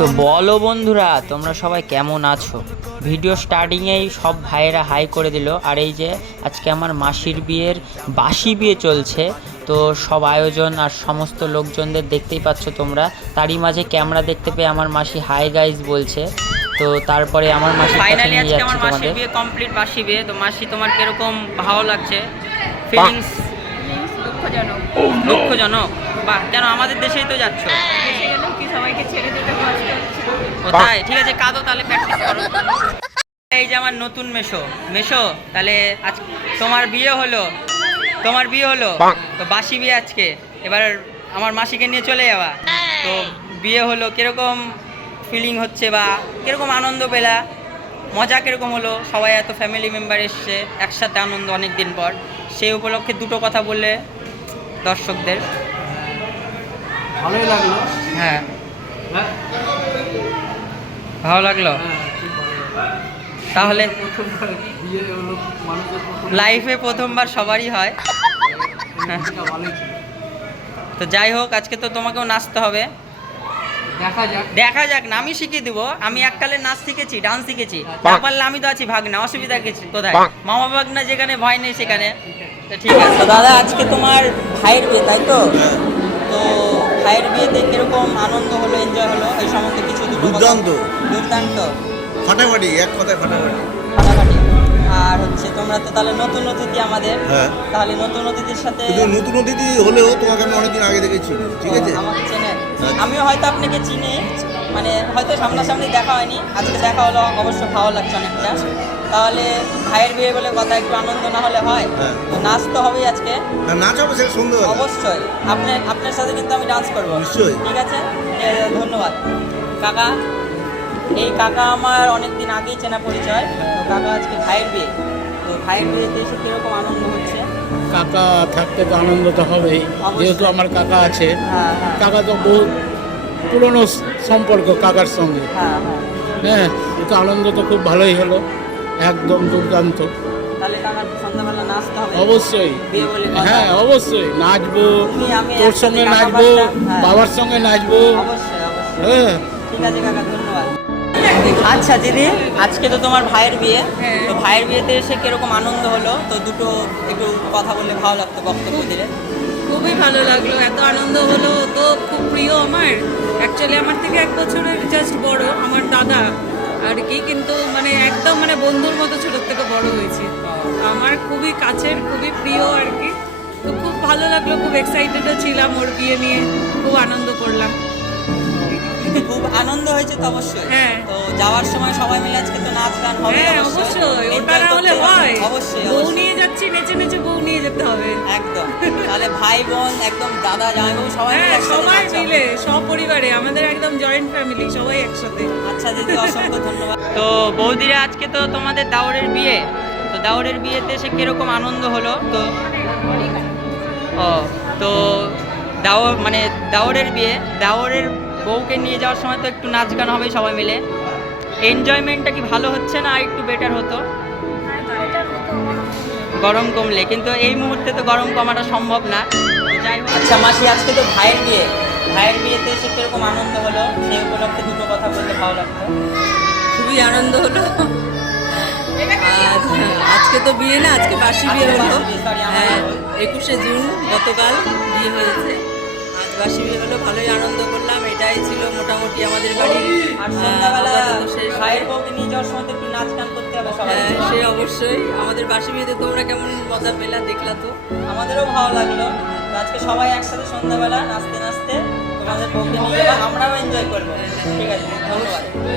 তো বলো বন্ধুরা, তোমরা সবাই কেমন আছো? ভিডিও স্টার্টিংয়েই সব ভাইয়েরা হাই করে দিল। আর এই যে আজকে আমার মাসির বিয়ের বাসি বিয়ে চলছে, তো সব আয়োজন আর সমস্ত লোকজনদের দেখতেই পাচ্ছ তোমরা। তারই মাঝে ক্যামেরা দেখতে পেয়ে আমার মাসি হাই গাইজ বলছে। তো তারপরে আমার মাসি ফাইনালি আজকে আমার মাসির বিয়ে কমপ্লিট, বাসি বিয়ে। তো মাসি, তোমার কিরকম ভালো লাগছে? ফিলিংস? দুঃখজনক। বাহ, কেন? আমাদের দেশেই তো যাচ্ছ। সবাইকে ছেড়ে দিতে কষ্ট হচ্ছে। কোথায়? ঠিক আছে, কাঁদো তাহলে, প্র্যাকটিস করো। এই যে আমার নতুন মেশো, তাহলে আজ তোমার বিয়ে হলো, তো বাসি বিয়ে আজকে। এবার আমার মাসিকে নিয়ে চলে যাওয়া। তো বিয়ে হলো, কিরকম ফিলিং হচ্ছে বা কিরকম আনন্দ পেলা? মজা কিরকম হলো? সবাই এত ফ্যামিলি মেম্বার এসছে, একসাথে আনন্দ অনেক দিন পর। সেই উপলক্ষে দুটো কথা বললে দর্শকদের। ভালোই লাগলো। হ্যাঁ, ভালো লাগলো। তাহলে লাইফে প্রথমবার সবারই হয়। তো যাই হোক, আজকে তো তোমাকেও নাচতে হবে। দেখা যাক না, আমি শিখিয়ে দিব। আমি এককালে নাচ শিখেছি, ডান্স শিখেছি। না পারলে আমি তো আছি, ভাগনা, অসুবিধা কিছু কোথায়? মামা ভাগনা যেখানে, ভয় নেই সেখানে। তো ঠিক আছে। তো দাদা, আজকে তোমার ভাইয়ের বিয়ে, তাই তো? তো ভাইয়ের বিয়েতে কিরকম আনন্দ হলো, এনজয় হলো, এই সম্বন্ধে কিছু দুর্দান্ত ফাটাফাটি, এক কথায় ফাটাফাটি। আর হচ্ছে তোমরা তো তাহলে নতুন অতিথি আমাদের। হ্যাঁ, তাহলে নতুন অতিথির সাথে নতুন অতিথি হলেও তোমাকে আমি অনেকদিন আগে থেকে চিনি, ঠিক আছে? আমাকে চেনেন? আমিও হয়তো আপনাকে চিনি, মানে হয়তো সামনাসামনি দেখা হয়নি, আজকে দেখা হলো, অবশ্য ভালো লাগছে অনেকটা। তাহলে ভাইয়ের বিয়ে বলে কথা, একটু আনন্দ না হলে হয়? তো নাচ তো হবেই আজকে। নাচ হবে, সেটা সুন্দর। অবশ্যই আপনার সাথে কিন্তু আমি ডান্স করবো। নিশ্চয়ই। ঠিক আছে, ধন্যবাদ কাকা। এই কাকা আমার অনেকদিন আগেই চেনা পরিচয়। তো কাকা, আজকে ভাইয়ের বিয়ে, তো ভাইয়ের বিয়েতে এসে কিরকম আনন্দ হচ্ছে? কাকা থাকতে তো আনন্দ তো হবেই, যেহেতু আমার কাকা আছে। হ্যাঁ, কাকা তো বহু পুরনো সম্পর্ক কাকার সঙ্গে। হ্যাঁ। হ্যাঁ, কিন্তু আনন্দ তো খুব ভালোই হলো, একদম দুর্দান্ত। তাহলে কাকার সন্ধ্যাবেলা নাচতে হবে অবশ্যই। বিয়ে বলে কথা। হ্যাঁ, অবশ্যই নাচবো, আমি তোর সঙ্গে একসাথে নাচবো, হ্যাঁ। বাবার সঙ্গে নাচবো। অবশ্যই। হ্যাঁ, ঠিক আছে কাকা, ধন্যবাদ। আচ্ছা দিদি, আজকে তো তোমার ভাইয়ের বিয়ে। তো ভাইয়ের বিয়েতে এসে কিরকম আনন্দ হলো? তো দুটো একটু কথা বললে ভালো লাগতো, বক্তব্য দিলে। খুবই ভালো লাগলো, এত আনন্দ হলো। তো খুব প্রিয় আমার, অ্যাকচুয়ালি আমার থেকে 1 বছরের জাস্ট বড় আমার দাদা আর কি, কিন্তু মানে একদম মানে বন্ধুর মতো ছোটোর থেকে বড় হয়েছে। আমার খুবই কাছের, খুবই প্রিয় আর কি। তো খুব ভালো লাগলো, খুব এক্সাইটেডও ছিলাম ওর বিয়ে নিয়ে, খুব আনন্দ করলাম। খুব আনন্দ হয়েছে তো অবশ্যই। হ্যাঁ। তো যাওয়ার সময় সবাই মিলে আজকে তো নাচ গান হবে। হ্যাঁ, অবশ্যই, ওটা না হলে হয়? অবশ্যই। বউ নিয়ে যাচ্ছি, নেচে নেচে বউ নিয়ে যেতে হবে একদম। তাহলে ভাই বোন একদম, দাদা জামাইবাবু সবাই মিলে হ্যাঁ, একসাথে সবাই নাচ হবে। মিলে সপরিবারে, আমাদের একদম জয়েন্ট ফ্যামিলি, সবাই একসাথে। আচ্ছা দিদি, অসংখ্য ধন্যবাদ। তো বৌদিরা, আজকে তো তোমাদের দাওরের বিয়ে। তো দাওরের বিয়েতে এসে কিরকম আনন্দ হলো? তো দাওরের বিয়ে, দাওরের বউকে নিয়ে যাওয়ার সময় তো একটু নাচ গান হবে সবাই মিলে। এনজয়মেন্টটা কি ভালো হচ্ছে না একটু বেটার হতো? গরম কমলে, কিন্তু এই মুহূর্তে তো গরম কমাটা সম্ভব না। যাই হোক, আচ্ছা মাসি, আজকে তো ভাইয়ের বিয়েতে এসে কিরকম আনন্দ হলো? সেই উপলক্ষে দুটো কথা বলতে ভালো লাগতো। খুবই আনন্দ হলো। আজকে তো বিয়ে না, আজকে বাসি বিয়ে হলো। হ্যাঁ, 21শে জুন গতকাল বিয়ে হয়েছে, আজ বাসি বিয়ে হলো। ভালোই আনন্দ করলাম, এটাই ছিল মোটামুটি আমাদের বাড়ির। আর সন্ধ্যাবেলা ভাইয়ের বউকে নিয়ে যাওয়ার সময় তো একটু নাচ গান করতে হবে সবাই। হ্যাঁ, সে অবশ্যই। আমাদের বাসি বিয়েতে তোমরা কেমন মজা পেলা দেখলা তো? আমাদেরও ভালো লাগলো। তো আজকে সবাই একসাথে সন্ধ্যাবেলা নাচতে নাচতে তোমাদের বউকে নিয়ে যাবো, আমরাও এনজয় করবো। ঠিক আছে, ধন্যবাদ।